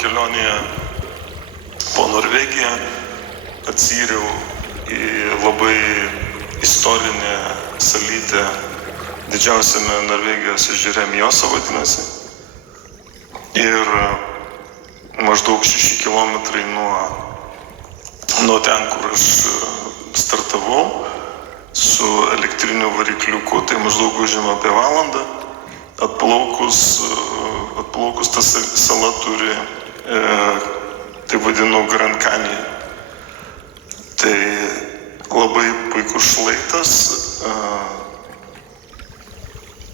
kelionėje po Norvegiją atsiryau į labai istorinę salytę didžiausiame Norvegijos ežere Mjosa vadinasi. Ir maždaug 6 kilometrai nuo ten, kur aš startavau su elektriniu varikliuku, tai maždaug užima apie valandą. Atplaukus ta sala turi, tai vadinu, Grand Canyon. Tai labai puikus šlaitas,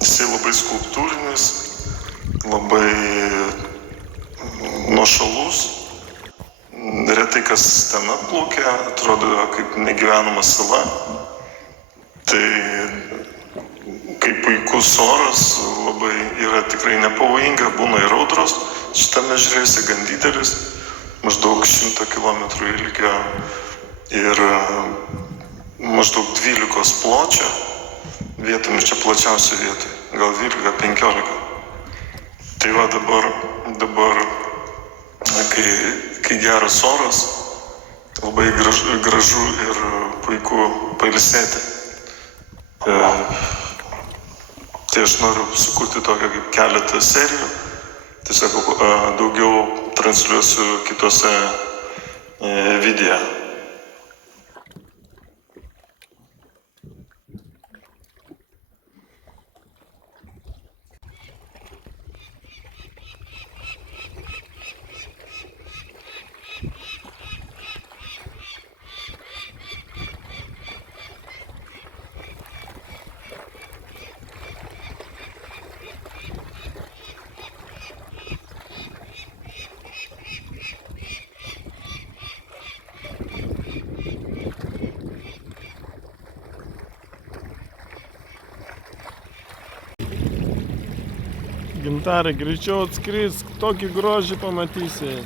jisai labai skulptūrinis, labai nuošalus. Retai kas ten atplaukia, atrodo kaip negyvenama sala. Tai kaip puikus oras, labai yra tikrai nepavojinga, būna ir audros. Šitame ežere gan didelis, maždaug 100 km ilgio ir maždaug 12 pločio. Vietomis čia plačiausia vieta, gal 12-15. Tai va dabar kai geras oras, labai gražu ir puiku pailsėti. Tai aš noriu sukurti tokią kaip keletą serijų. Tiesiog daugiau transliuosiu kitose video. Gintarė, greičiau atskrisk, tokį grožį pamatysi.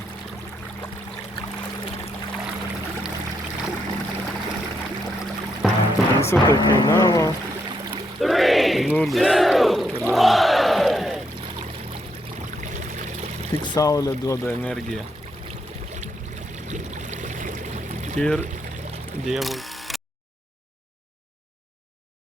Visą tai kainavo 0. Tik saulė duoda energiją. Ir Dievui.